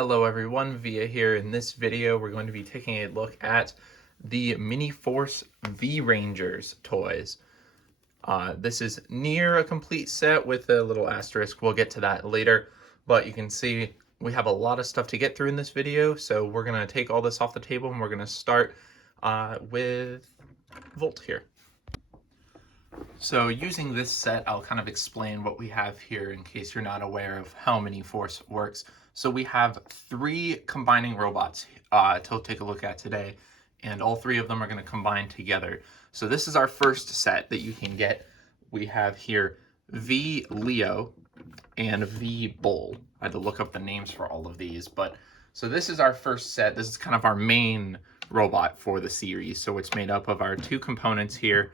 Hello everyone, Via here. In this video, we're going to be taking a look at the Miniforce V-Rangers toys. This is near a complete set with a little asterisk. We'll get to that later, but you can see we have a lot of stuff to get through in this video, so we're going to take all this off the table and we're going to start with Volt here. So using this set, I'll kind of explain what we have here in case you're not aware of how Miniforce works. So we have three combining robots to take a look at today, and all three of them are going to combine together. So this is our first set that you can get. We have here V Leo and V Bull. I had to look up the names for all of these, but so this is our first set. This is kind of our main robot for the series. So it's made up of our two components here.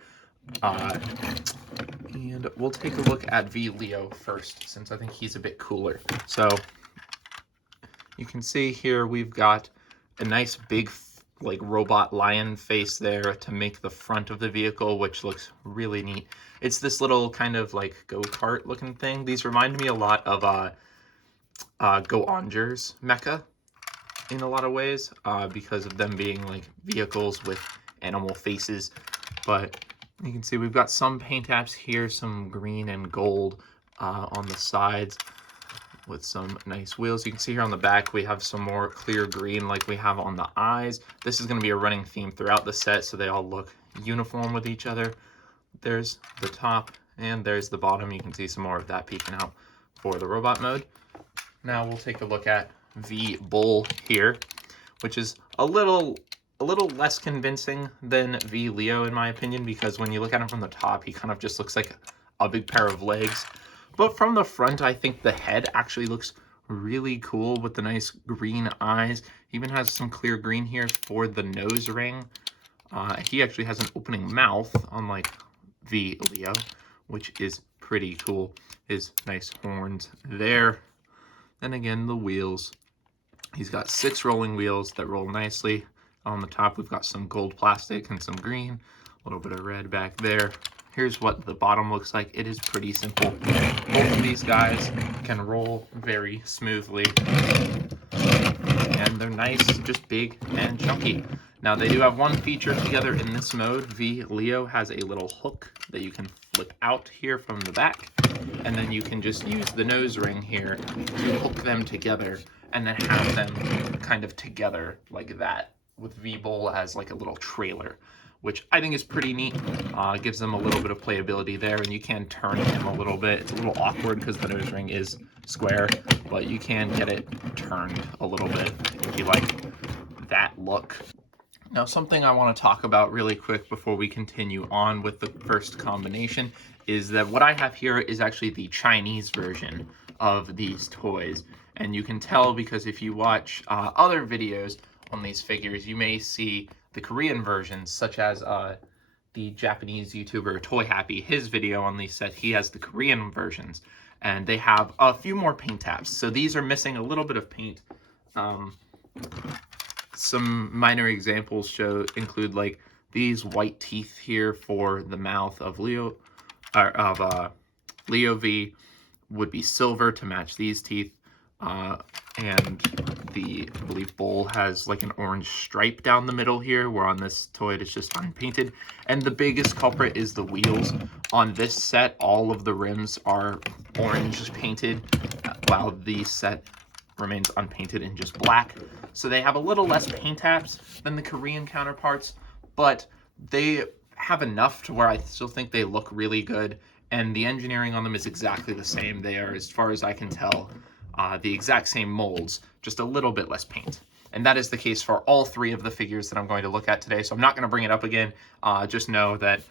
And we'll take a look at V Leo first, since I think he's a bit cooler. So you can see here we've got a nice big like robot lion face there to make the front of the vehicle, which looks really neat. It's this little kind of like go-kart looking thing. These remind me a lot of Go Onger's mecha in a lot of ways, because of them being like vehicles with animal faces. But you can see we've got some paint apps here, some green and gold on the sides with some nice wheels. You can see here on the back we have some more clear green like we have on the eyes. This is going to be a running theme throughout the set, so they all look uniform with each other. There's the top and there's the bottom. You can see some more of that peeking out for the robot mode. Now we'll take a look at V Bull here, which is a little less convincing than V Leo in my opinion, because when you look at him from the top, he kind of just looks like a big pair of legs. But from the front, I think the head actually looks really cool with the nice green eyes. He even has some clear green here for the nose ring. He actually has an opening mouth, unlike V Leo, which is pretty cool. His nice horns there. And again, the wheels. He's got 6 rolling wheels that roll nicely. On the top, we've got some gold plastic and some green, a little bit of red back there. Here's what the bottom looks like. It is pretty simple. Both of these guys can roll very smoothly, and they're nice, just big and chunky. Now they do have one feature together in this mode. V Leo has a little hook that you can flip out here from the back, and then you can just use the nose ring here to hook them together and then have them kind of together like that, with V Bull as like a little trailer, which I think is pretty neat. Gives them a little bit of playability there, and you can turn him a little bit. It's a little awkward because the nose ring is square, but you can get it turned a little bit if you like that look. Now, something I want to talk about really quick before we continue on with the first combination is that what I have here is actually the Chinese version of these toys. And you can tell because if you watch other videos on these figures, you may see the Korean versions, such as the Japanese YouTuber Toy Happy. His video on these sets, he has the Korean versions, and they have a few more paint apps. So these are missing a little bit of paint. Some minor examples include like these white teeth here for the mouth of Leo V would be silver to match these teeth. And I believe Bull has like an orange stripe down the middle here, where on this toy it's just unpainted. And the biggest culprit is the wheels. On this set, all of the rims are orange painted, while the set remains unpainted in just black. So they have a little less paint apps than the Korean counterparts, but they have enough to where I still think they look really good. And the engineering on them is exactly the same. They are, as far as I can tell, the exact same molds, just a little bit less paint. And that is the case for all three of the figures that I'm going to look at today. So I'm not going to bring it up again. Just know that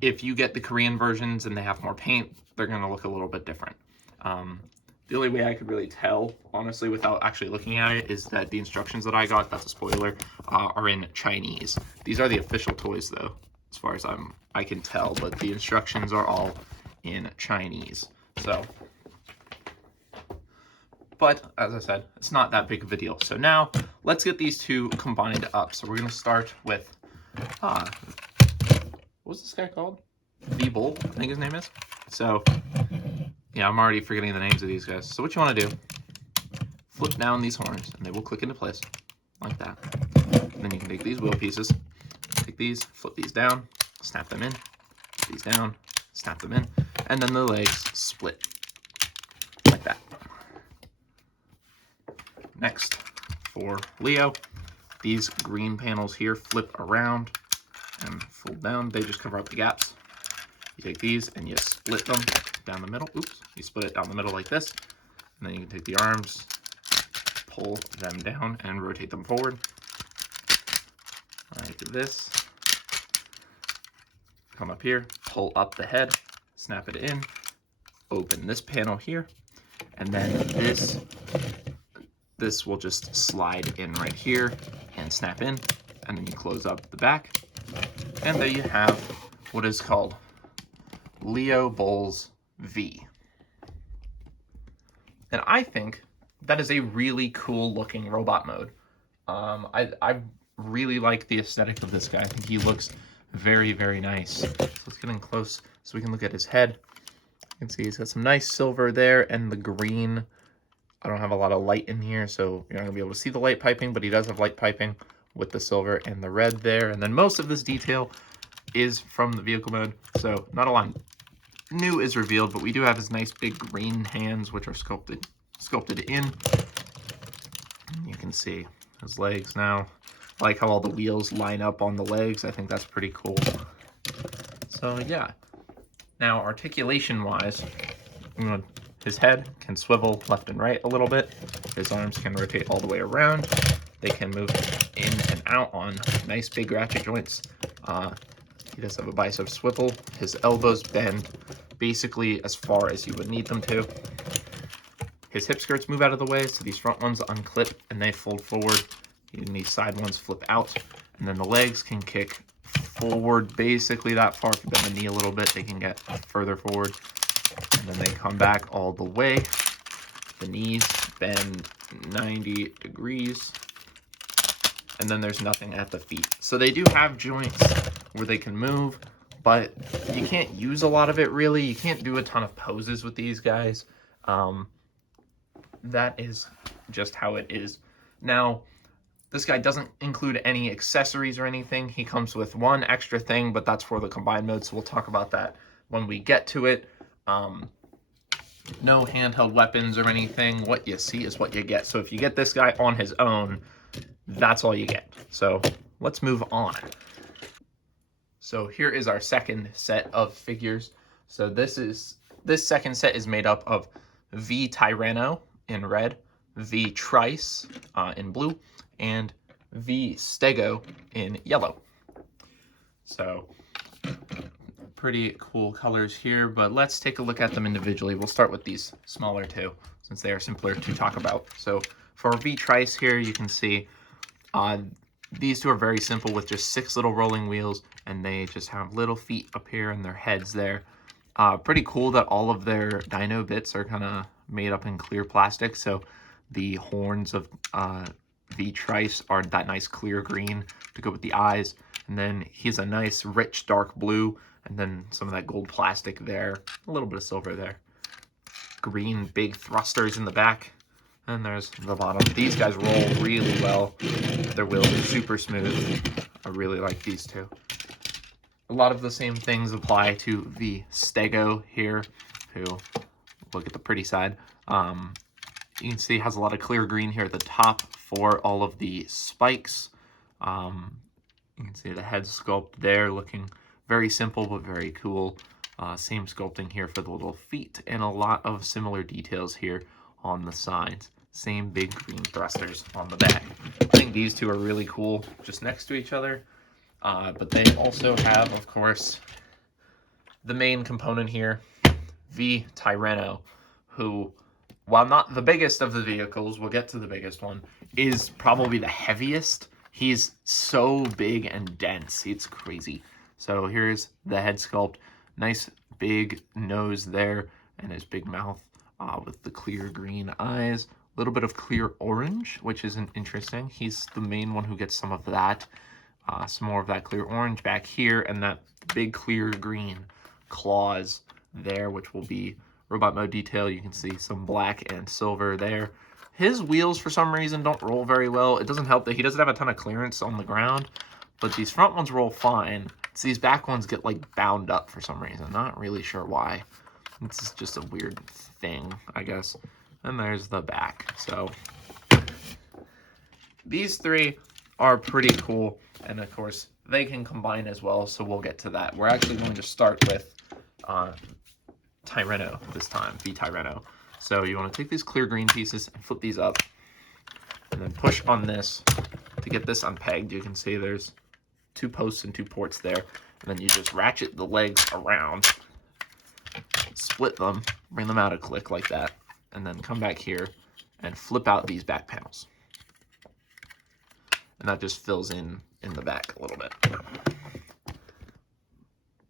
if you get the Korean versions and they have more paint, they're going to look a little bit different. The only way I could really tell, honestly, without actually looking at it, is that the instructions that I got, that's a spoiler, are in Chinese. These are the official toys, though, as far as I can tell, but the instructions are all in Chinese. So, but as I said, it's not that big of a deal. So now let's get these two combined up. So we're going to start with, what was this guy called? V Bull, I think his name is. So yeah, I'm already forgetting the names of these guys. So what you want to do, flip down these horns and they will click into place like that. And then you can take these wheel pieces, take these, flip these down, snap them in, flip these down, snap them in, and then the legs split like that. Next, for Leo, these green panels here flip around and fold down. They just cover up the gaps. You take these and you split them down the middle. Oops, you split it down the middle like this. And then you can take the arms, pull them down and rotate them forward. Like this. Come up here, pull up the head, snap it in, open this panel here, and then this will just slide in right here and snap in, and then you close up the back. And there you have what is called Leobulls V. And I think that is a really cool looking robot mode. I really like the aesthetic of this guy. I think he looks very, very nice. So let's get in close so we can look at his head. You can see he's got some nice silver there and the green. I don't have a lot of light in here, so you're not gonna be able to see the light piping, but he does have light piping with the silver and the red there. And then most of this detail is from the vehicle mode, so not a lot new is revealed, but we do have his nice big green hands, which are sculpted in. You can see his legs now. I like how all the wheels line up on the legs. I think that's pretty cool. So yeah. Now articulation wise, his head can swivel left and right a little bit. His arms can rotate all the way around. They can move in and out on nice big ratchet joints. He does have a bicep swivel. His elbows bend basically as far as you would need them to. His hip skirts move out of the way, so these front ones unclip and they fold forward. And these side ones flip out. And then the legs can kick forward basically that far. If you bend the knee a little bit, they can get further forward. And then they come back all the way. The knees bend 90 degrees. And then there's nothing at the feet. So they do have joints where they can move, but you can't use a lot of it really. You can't do a ton of poses with these guys. That is just how it is. Now, this guy doesn't include any accessories or anything. He comes with one extra thing, but that's for the combined mode, so we'll talk about that when we get to it. No handheld weapons or anything. What you see is what you get. So if you get this guy on his own, that's all you get. So let's move on. So here is our second set of figures. So this second set is made up of V Tryno in red, V Trice in blue, and V Stego in yellow. So pretty cool colors here, but let's take a look at them individually. We'll start with these smaller two since they are simpler to talk about. So for V Trice here, you can see these two are very simple with just 6 little rolling wheels, and they just have little feet up here and their heads there. Pretty cool that all of their Dino bits are kind of made up in clear plastic. So the horns of V Trice are that nice clear green to go with the eyes. And then he's a nice rich dark blue, and then some of that gold plastic there, a little bit of silver there. Green big thrusters in the back. And there's the bottom. These guys roll really well. Their wheels are super smooth. I really like these two. A lot of the same things apply to the Stego here, who, look at the pretty side. You can see it has a lot of clear green here at the top for all of the spikes. You can see the head sculpt there looking very simple but very cool. Same sculpting here for the little feet, and a lot of similar details here on the sides. Same big green thrusters on the back. I think these two are really cool just next to each other. But they also have, of course, the main component here, V Tryno, who, while not the biggest of the vehicles, we'll get to the biggest one, is probably the heaviest. He's so big and dense. It's crazy. So here's the head sculpt. Nice big nose there and his big mouth with the clear green eyes. A little bit of clear orange, which isn't interesting. He's the main one who gets some of that. Some more of that clear orange back here, and that big clear green claws there, which will be robot mode detail. You can see some black and silver there. His wheels, for some reason, don't roll very well. It doesn't help that he doesn't have a ton of clearance on the ground, but these front ones roll fine. It's these back ones get, like, bound up for some reason. Not really sure why. This is just a weird thing, I guess. And there's the back. So these three are pretty cool. And, of course, they can combine as well, so we'll get to that. We're actually going to start with Tryno this time, the Tryno. So you want to take these clear green pieces and flip these up, and then push on this to get this unpegged. You can see there's 2 posts and 2 ports there, and then you just ratchet the legs around, split them, bring them out a click like that, and then come back here and flip out these back panels. And that just fills in the back a little bit.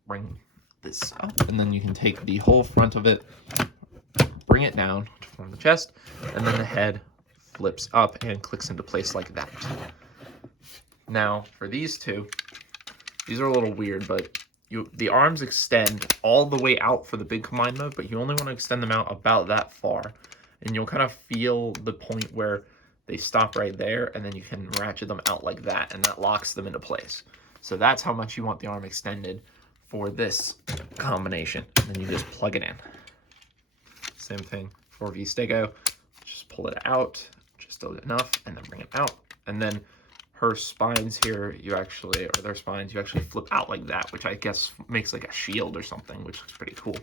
Bring this up, and then you can take the whole front of it, bring it down to form the chest, and then the head flips up and clicks into place like that. Now, for these two, these are a little weird, but the arms extend all the way out for the big combine mode, but you only want to extend them out about that far. And you'll kind of feel the point where they stop right there, and then you can ratchet them out like that, and that locks them into place. So that's how much you want the arm extended for this combination. And then you just plug it in. Same thing for V-Stego. Just pull it out just enough, and then bring it out. And then her spines here, their spines, you actually flip out like that, which I guess makes like a shield or something, which looks pretty cool.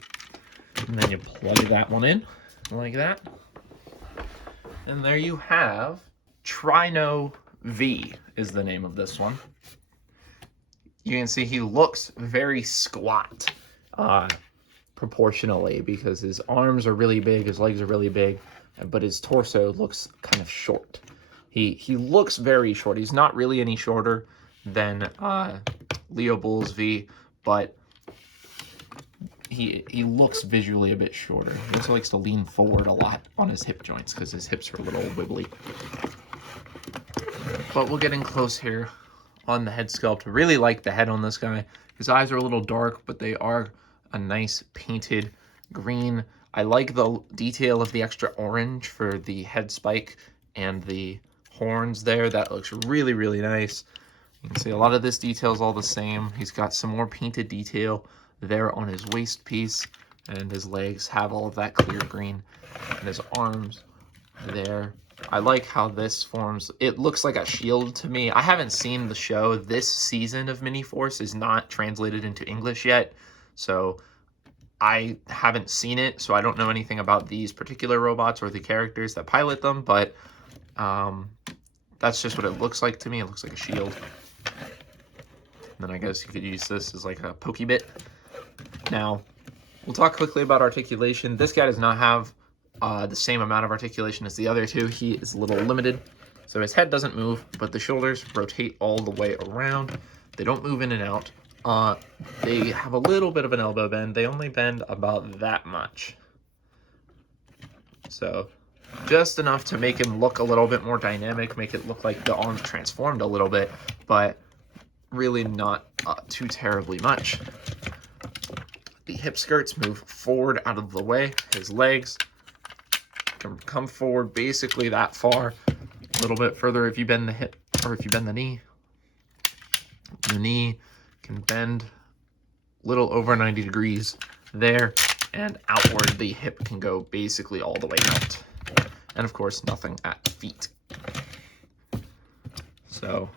And then you plug that one in like that. And there you have Tryno V is the name of this one. You can see he looks very squat proportionally, because his arms are really big, his legs are really big, but his torso looks kind of short. He looks very short. He's not really any shorter than Leobulls V, but he looks visually a bit shorter. He also likes to lean forward a lot on his hip joints because his hips are a little wibbly. But we'll get in close here on the head sculpt. I really like the head on this guy. His eyes are a little dark, but they are a nice painted green. I like the detail of the extra orange for the head spike and the horns there. That looks really, really nice. You can see a lot of this detail is all the same. He's got some more painted detail there on his waist piece, and his legs have all of that clear green, and his arms there. I like how this forms. It looks like a shield to me. I haven't seen the show. This season of Miniforce is not translated into English yet, so I haven't seen it, so I don't know anything about these particular robots or the characters that pilot them, but that's just what it looks like to me. It looks like a shield. And then I guess you could use this as like a pokey bit. Now, we'll talk quickly about articulation. This guy does not have the same amount of articulation as the other two. He is a little limited. So his head doesn't move, but the shoulders rotate all the way around. They don't move in and out. They have a little bit of an elbow bend. They only bend about that much. So just enough to make him look a little bit more dynamic, make it look like the arms transformed a little bit, but really not too terribly much. The hip skirts move forward out of the way. His legs can come forward basically that far. A little bit further if you bend the hip, or if you bend the knee. The knee can bend a little over 90 degrees there, and outward the hip can go basically all the way out. And of course, nothing at feet. So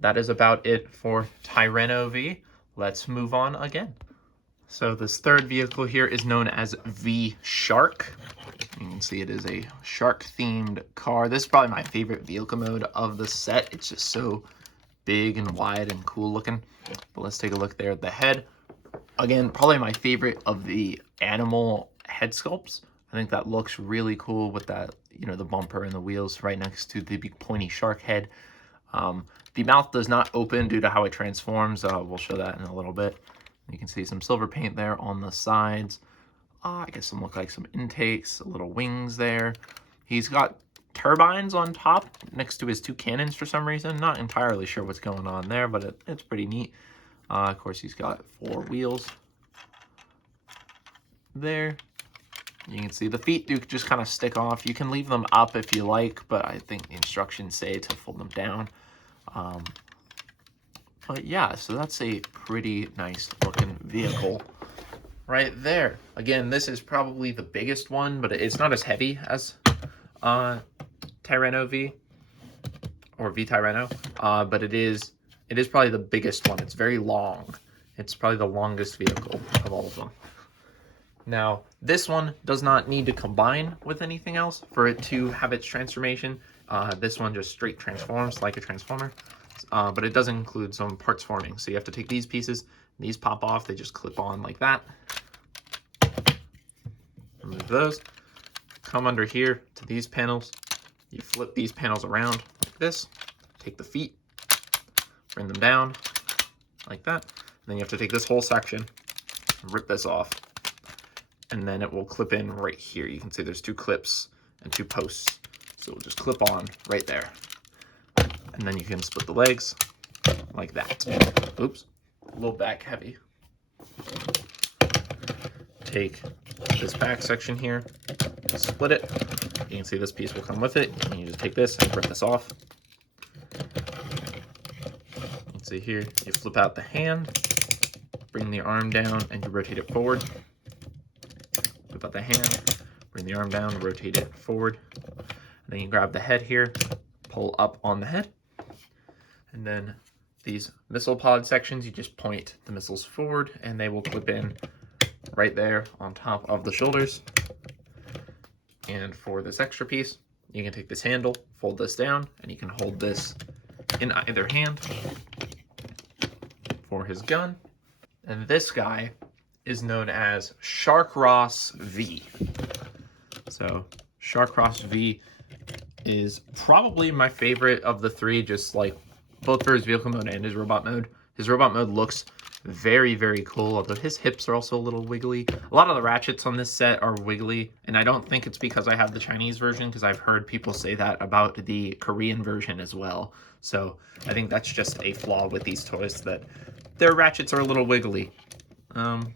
that is about it for Tryno V. Let's move on again. So this third vehicle here is known as V-Shark. You can see it is a shark-themed car. This is probably my favorite vehicle mode of the set. It's just so big and wide and cool looking. But let's take a look there at the head. Again, probably my favorite of the animal head sculpts. I think that looks really cool with that, you know, the bumper and the wheels right next to the big pointy shark head. The mouth does not open due to how it transforms. We'll show that in a little bit. You can see some silver paint there on the sides. I guess some look like some intakes, little wings there. He's got turbines on top next to his 2 cannons for some reason. Not entirely sure what's going on there, but it's pretty neat. Of course, he's got 4 wheels there. You can see the feet do just kind of stick off. You can leave them up if you like, but I think the instructions say to fold them down. But yeah, so that's a pretty nice looking vehicle right there. Again, this is probably the biggest one, but it's not as heavy as Tryno V or V Tryno, but it is probably the biggest one. It's very long. It's probably the longest vehicle of all of them. Now, this one does not need to combine with anything else for it to have its transformation. This one just straight transforms like a transformer, but it does include some parts forming. So you have to take these pieces, these pop off, they just clip on like that. Remove those. Come under here to these panels. You flip these panels around like this. Take the feet, bring them down like that. And then you have to take this whole section, rip this off, and then it will clip in right here. You can see there's 2 clips and 2 posts. So it'll just clip on right there. And then you can split the legs like that. Oops, a little back heavy. Take this back section here, split it. You can see this piece will come with it. And you just take this and rip this off. You can see here, you flip out the hand, bring the arm down, and you rotate it forward. Flip out the hand, bring the arm down, rotate it forward. And then you grab the head here, pull up on the head. And then these missile pod sections, you just point the missiles forward and they will clip in right there on top of the shoulders. And for this extra piece, you can take this handle, fold this down, and you can hold this in either hand for his gun. And this guy is known as Sharkross V. So Sharkross V is probably my favorite of the 3, just like both for his vehicle mode and his robot mode. His robot mode looks very, very cool, although his hips are also a little wiggly. A lot of the ratchets on this set are wiggly, and I don't think it's because I have the Chinese version, because I've heard people say that about the Korean version as well. So I think that's just a flaw with these toys, that their ratchets are a little wiggly.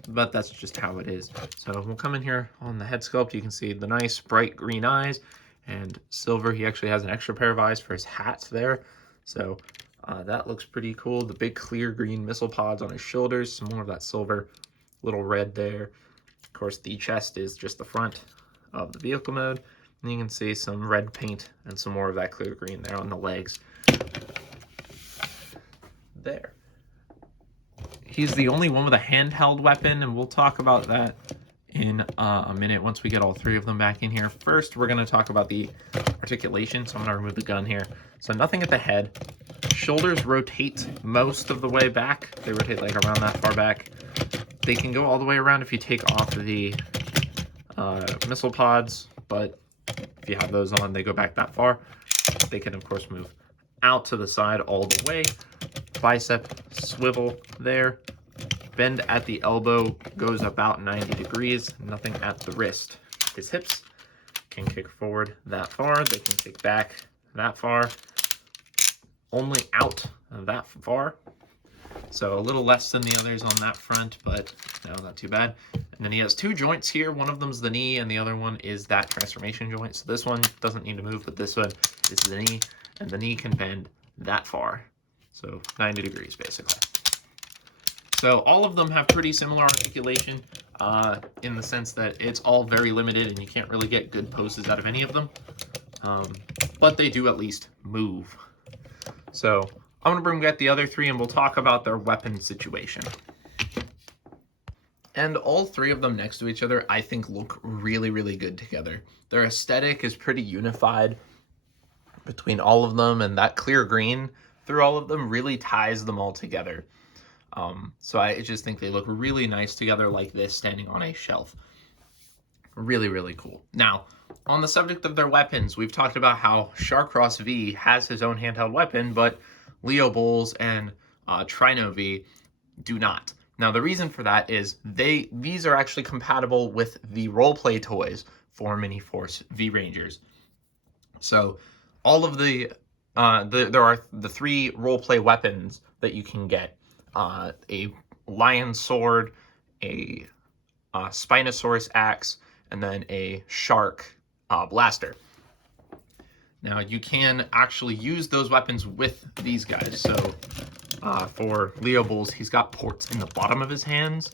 But that's just how it is. So we'll come in here on the head sculpt. You can see the nice bright green eyes and silver. He actually has an extra pair of eyes for his hat there. So that looks pretty cool. The big clear green missile pods on his shoulders, some more of that silver, little red there. Of course, the chest is just the front of the vehicle mode. And you can see some red paint and some more of that clear green there on the legs. There. He's the only one with a handheld weapon, and we'll talk about that in a minute once we get all 3 of them back in here. First, we're going to talk about the articulation, so I'm going to remove the gun here. So nothing at the head. Shoulders rotate most of the way back. They rotate like around that far back. They can go all the way around if you take off the missile pods, but if you have those on, they go back that far. They can, of course, move out to the side all the way. Bicep swivel there. Bend at the elbow goes about 90 degrees. Nothing at the wrist. His hips can kick forward that far. They can kick back that far. Only out that far. So a little less than the others on that front, but no, not too bad. And then he has 2 joints here. One of them's the knee, and the other one is that transformation joint. So this one doesn't need to move, but this one is the knee, and the knee can bend that far. So 90 degrees, basically. So all of them have pretty similar articulation in the sense that it's all very limited and you can't really get good poses out of any of them. But they do at least move. So I'm going to bring back the other 3 and we'll talk about their weapon situation. And all 3 of them next to each other, I think, look really, really good together. Their aesthetic is pretty unified between all of them, and that clear green through all of them really ties them all together. So I just think they look really nice together like this, standing on a shelf. Really, really cool. Now, on the subject of their weapons, we've talked about how Sharkross V has his own handheld weapon, but Leobulls and Tryno V do not. Now, the reason for that is these are actually compatible with the roleplay toys for Miniforce V Rangers. So all of there are the 3 roleplay weapons that you can get. A lion sword, a Spinosaurus axe, and then a Shark blaster. Now you can actually use those weapons with these guys. So for Leobulls, he's got ports in the bottom of his hands.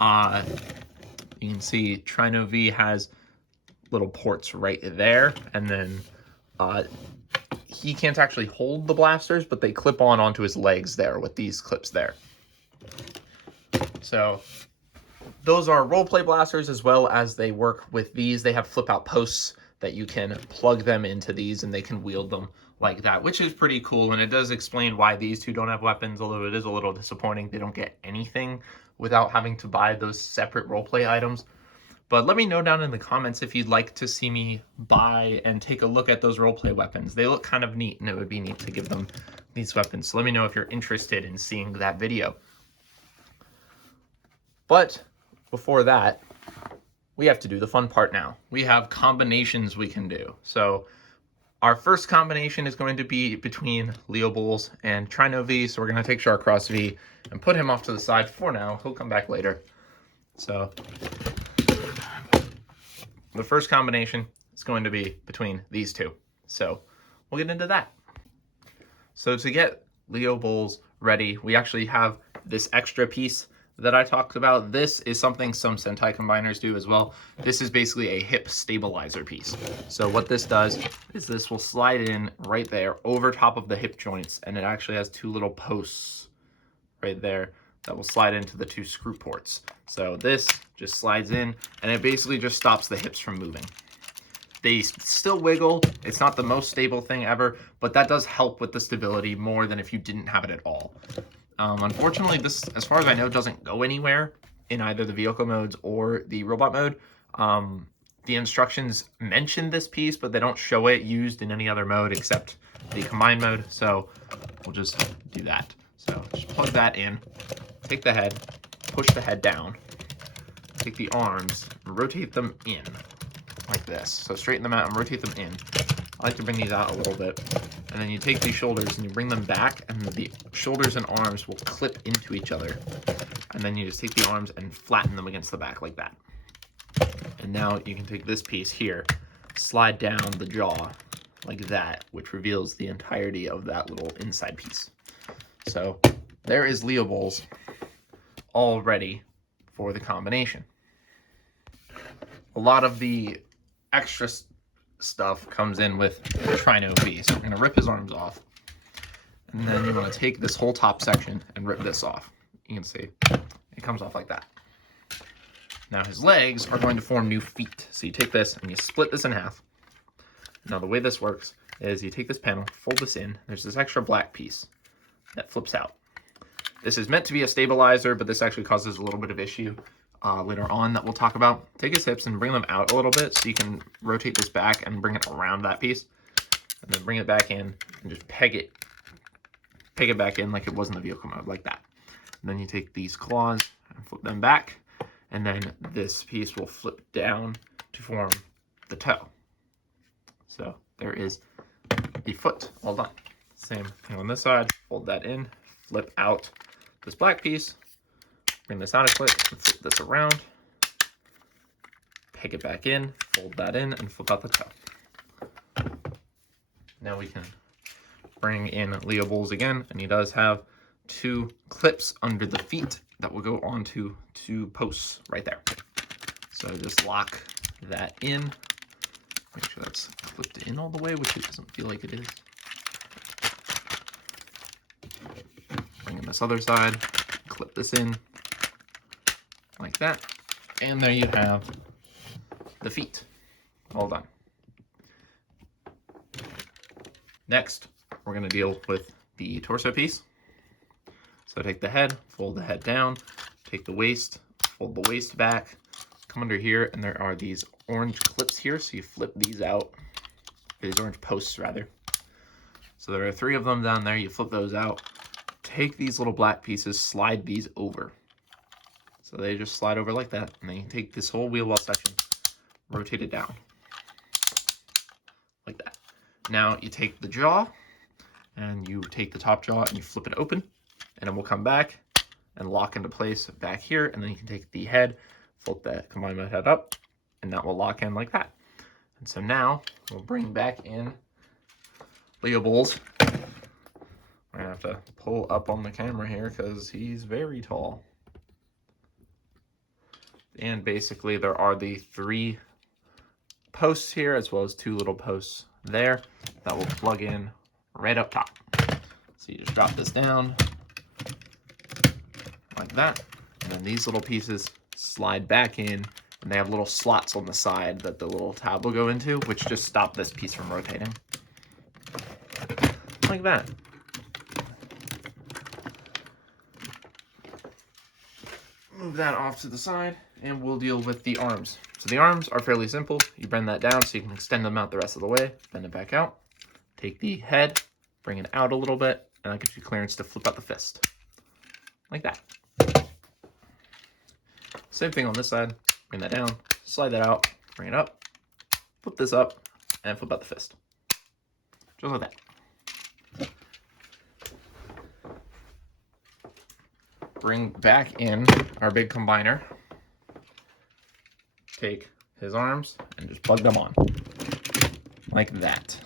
You can see Tryno V has little ports right there, and then he can't actually hold the blasters, but they clip on onto his legs there with these clips there. So those are roleplay blasters, as well as they work with these. They have flip out posts that you can plug them into these, and they can wield them like that, which is pretty cool. And it does explain why these two don't have weapons, although it is a little disappointing they don't get anything without having to buy those separate roleplay items. But let me know down in the comments if you'd like to see me buy and take a look at those roleplay weapons. They look kind of neat, and it would be neat to give them these weapons. So let me know if you're interested in seeing that video. But before that, we have to do the fun part now. We have combinations we can do. So our first combination is going to be between Leobulls and Tryno V. So we're going to take Sharkross V and put him off to the side for now. He'll come back later. So the first combination is going to be between these two. So we'll get into that. So to get Leobulls ready, we actually have this extra piece that I talked about. This is something some Sentai combiners do as well. This is basically a hip stabilizer piece. So what this does is this will slide in right there over top of the hip joints, and it actually has two little posts right there that will slide into the two screw ports. So this just slides in, and it basically just stops the hips from moving. They still wiggle. It's not the most stable thing ever, but that does help with the stability more than if you didn't have it at all. Unfortunately, this, as far as I know, doesn't go anywhere in either the vehicle modes or the robot mode. The instructions mention this piece, but they don't show it used in any other mode except the combined mode. So we'll just do that. So just plug that in, take the head, push the head down, take the arms, rotate them in like this. So straighten them out and rotate them in. I like to bring these out a little bit. And then you take these shoulders and you bring them back, and the shoulders and arms will clip into each other. And then you just take the arms and flatten them against the back like that. And now you can take this piece here, slide down the jaw like that, which reveals the entirety of that little inside piece. So there is Leobulls all ready for the combination. A lot of the extra stuff comes in with Tryno V. So we're going to rip his arms off. And then you want to take this whole top section and rip this off. You can see it comes off like that. Now his legs are going to form new feet. So you take this and you split this in half. Now the way this works is you take this panel, fold this in. There's this extra black piece that flips out. This is meant to be a stabilizer, but this actually causes a little bit of issue later on that we'll talk about. Take his hips and bring them out a little bit so you can rotate this back and bring it around that piece. And then bring it back in and just peg it back in like it was in the vehicle mode, like that. And then you take these claws and flip them back, and then this piece will flip down to form the toe. So there is the foot all done. Same thing on this side, fold that in, flip out this black piece, bring this out a click, and flip this around, peg it back in, fold that in, and flip out the toe. Now we can bring in Leobulls again, and he does have two clips under the feet that will go onto two posts right there. So just lock that in. Make sure that's clipped in all the way, which it doesn't feel like it is. Bring in this other side, clip this in like that, and there you have the feet all done. Next, we're going to deal with the torso piece. So take the head, fold the head down, take the waist, fold the waist back, come under here, and there are these orange clips here, so you flip these out, these orange posts rather. So there are 3 of them down there, you flip those out, take these little black pieces, slide these over. So they just slide over like that, and then you take this whole wheel well section, rotate it down, like that. Now you take the jaw, and you take the top jaw and you flip it open, and it will come back and lock into place back here, and then you can take the head, flip that combined mode head up, and that will lock in like that. And so now we'll bring back in Leobulls. We're gonna have to pull up on the camera here because he's very tall. And basically there are the 3 posts here as well as 2 little posts there that will plug in right up top. So you just drop this down like that, and then these little pieces slide back in, and they have little slots on the side that the little tab will go into, which just stop this piece from rotating. Like that. Move that off to the side, and we'll deal with the arms. So the arms are fairly simple. You bend that down so you can extend them out the rest of the way, bend it back out, take the head, bring it out a little bit, and that gives you clearance to flip out the fist. Like that. Same thing on this side, bring that down, slide that out, bring it up, flip this up, and flip out the fist. Just like that. Bring back in our big combiner. Take his arms and just plug them on. Like that.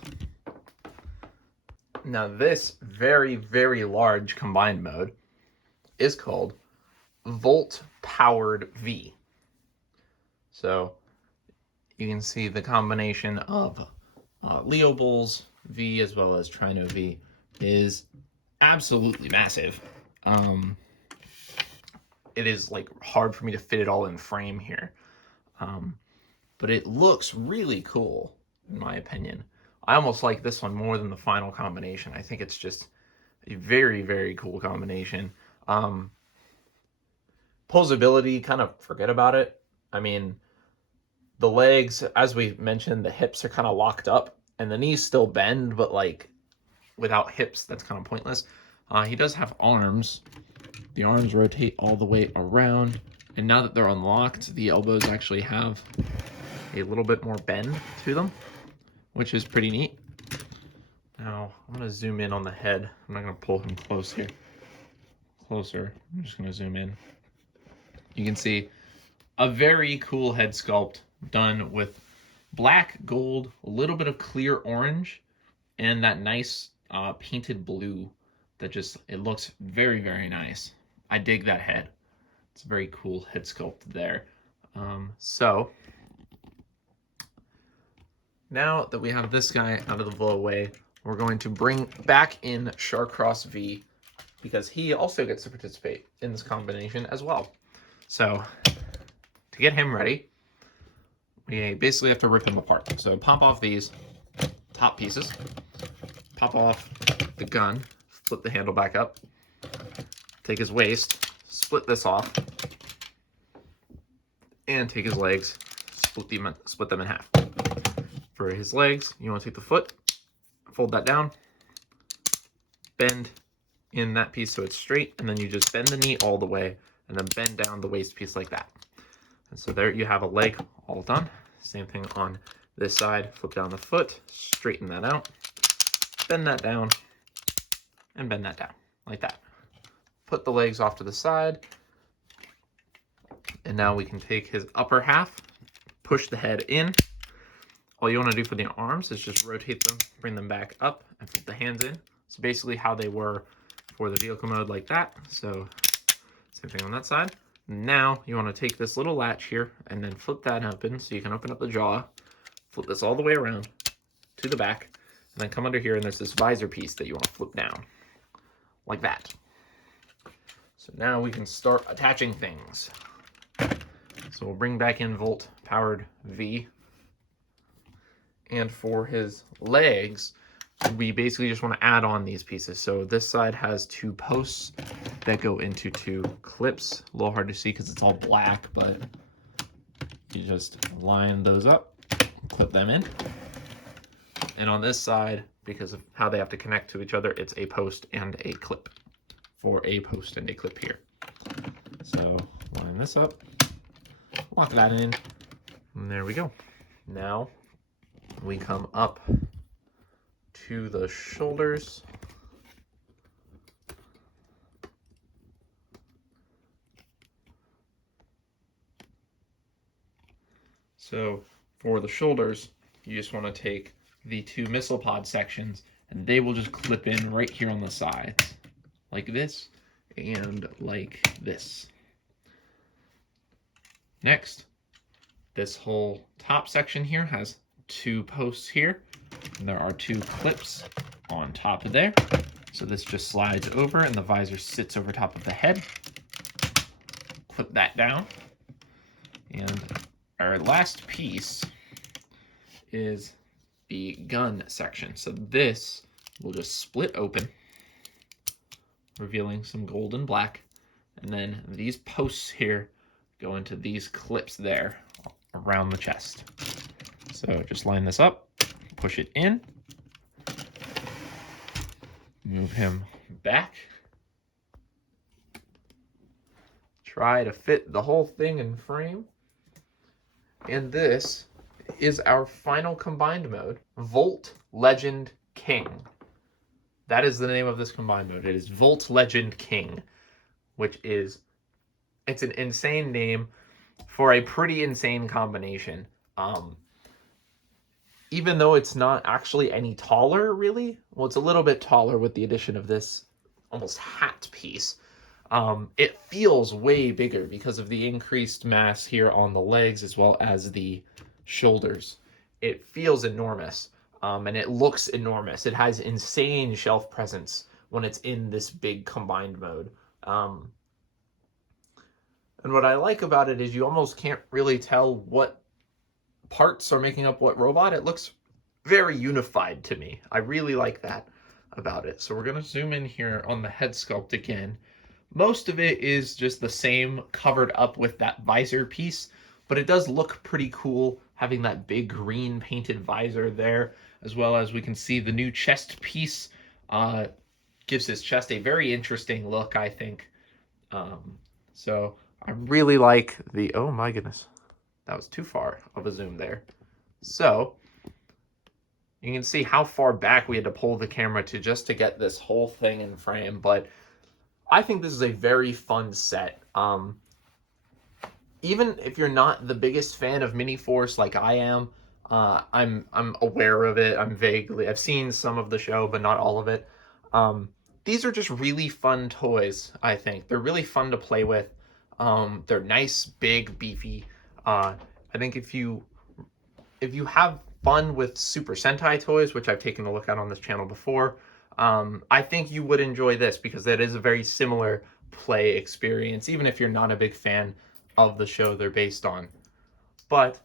Now this very, very large combined mode is called Volt Powered V. So you can see the combination of Leobulls V as well as Tryno V is absolutely massive. It is like hard for me to fit it all in frame here. But it looks really cool, in my opinion. I almost like this one more than the final combination. I think it's just a very, very cool combination. Posability, kind of forget about it. I mean, the legs, as we mentioned, the hips are kind of locked up, and the knees still bend, but like without hips, that's kind of pointless. He does have arms. The arms rotate all the way around, and now that they're unlocked, the elbows actually have a little bit more bend to them, which is pretty neat. Now, I'm going to zoom in on the head. I'm not going to pull him closer. I'm just going to zoom in. You can see a very cool head sculpt done with black, gold, a little bit of clear orange, and that nice painted blue that just, it looks very, very nice. I dig that head. It's a very cool head sculpt there. So now that we have this guy out of the way, we're going to bring back in Sharkross V because he also gets to participate in this combination as well. So to get him ready, we basically have to rip him apart. So pop off these top pieces, pop off the gun, flip the handle back up, take his waist, split this off, and take his legs, split them in half. For his legs, you want to take the foot, fold that down, bend in that piece so it's straight, and then you just bend the knee all the way, and then bend down the waist piece like that. And so there you have a leg all done. Same thing on this side, flip down the foot, straighten that out, bend that down, and bend that down, like that. Put the legs off to the side, and now we can take his upper half, push the head in. All you want to do for the arms is just rotate them, bring them back up, and flip the hands in. So basically how they were for the vehicle mode, like that. So same thing on that side. Now you want to take this little latch here and then flip that open so you can open up the jaw, flip this all the way around to the back, and then come under here and there's this visor piece that you want to flip down, like that. So now we can start attaching things. So we'll bring back in Volt Powered V. And for his legs, we basically just want to add on these pieces. So this side has 2 posts that go into 2 clips. A little hard to see because it's all black, but you just line those up, clip them in. And on this side, because of how they have to connect to each other, it's a post and a clip. For a post and a clip here. So line this up, lock that in, and there we go. Now we come up to the shoulders. So for the shoulders, you just want to take the two missile pod sections, and they will just clip in right here on the sides, like this and like this. Next, this whole top section here has two posts here, and there are two clips on top of there. So this just slides over and the visor sits over top of the head. Clip that down. And our last piece is the gun section. So this will just split open, revealing some gold and black. And then these posts here go into these clips there around the chest. So just line this up, push it in, move him back, try to fit the whole thing in frame. And this is our final combined mode, Volt Legend King. That is the name of this combined mode. It is Volt Legend King, which is, it's an insane name for a pretty insane combination. Even though it's not actually any taller, really. Well, it's a little bit taller with the addition of this almost hat piece. It feels way bigger because of the increased mass here on the legs as well as the shoulders. It feels enormous, and it looks enormous. It has insane shelf presence when it's in this big combined mode. And what I like about it is you almost can't really tell what parts are making up what robot. It looks very unified to me. I really like that about it. So we're going to zoom in here on the head sculpt again. Most of it is just the same, covered up with that visor piece, but it does look pretty cool having that big green painted visor there, as well as we can see the new chest piece gives his chest a very interesting look, I think. So I really like the, oh my goodness, that was too far of a zoom there. So you can see how far back we had to pull the camera to just to get this whole thing in frame, but I think this is a very fun set. Even if you're not the biggest fan of Miniforce like I am, I'm aware of it. I've seen some of the show, but not all of it. These are just really fun toys, I think. They're really fun to play with. They're nice, big, beefy. I think if you have fun with Super Sentai toys, which I've taken a look at on this channel before, I think you would enjoy this because that is a very similar play experience, even if you're not a big fan of the show they're based on. But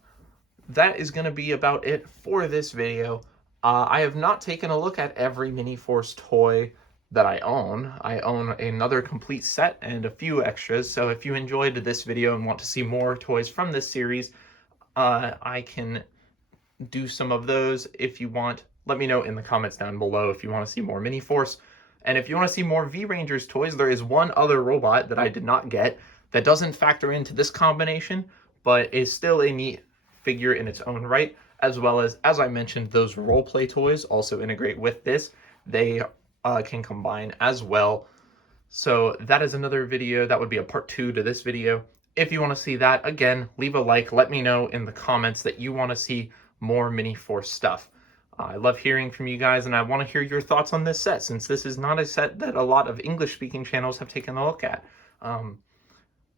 that is going to be about it for this video. I have not taken a look at every Miniforce toy that I own. I own another complete set and a few extras, so if you enjoyed this video and want to see more toys from this series, I can do some of those if you want. Let me know in the comments down below if you want to see more Miniforce. And if you want to see more V-Rangers toys, there is one other robot that I did not get that doesn't factor into this combination, but is still a neat figure in its own right, as well as I mentioned, those roleplay toys also integrate with this. They can combine as well. So that is another video. That would be a part 2 to this video. If you want to see that, again, leave a like. Let me know in the comments that you want to see more Miniforce stuff. I love hearing from you guys, and I want to hear your thoughts on this set, since this is not a set that a lot of English-speaking channels have taken a look at.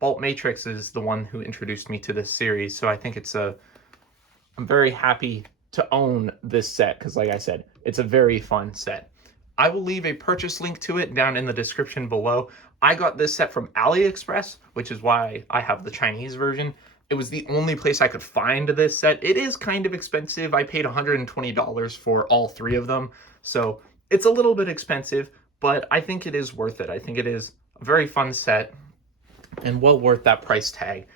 Bolt Matrix is the one who introduced me to this series, so I think I'm very happy to own this set, because like I said, it's a very fun set. I will leave a purchase link to it down in the description below. I got this set from AliExpress, which is why I have the Chinese version. It was the only place I could find this set. It is kind of expensive. I paid $120 for all 3 of them, so it's a little bit expensive, but I think it is worth it. I think it is a very fun set and well worth that price tag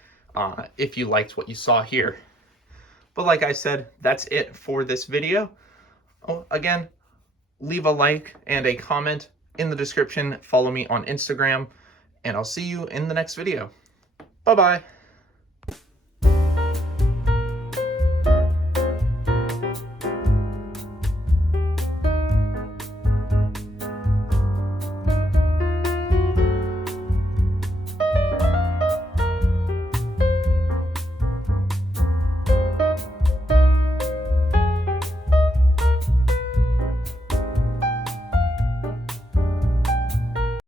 if you liked what you saw here. But like I said, that's it for this video. Oh, again, leave a like and a comment in the description. Follow me on Instagram, and I'll see you in the next video. Bye-bye.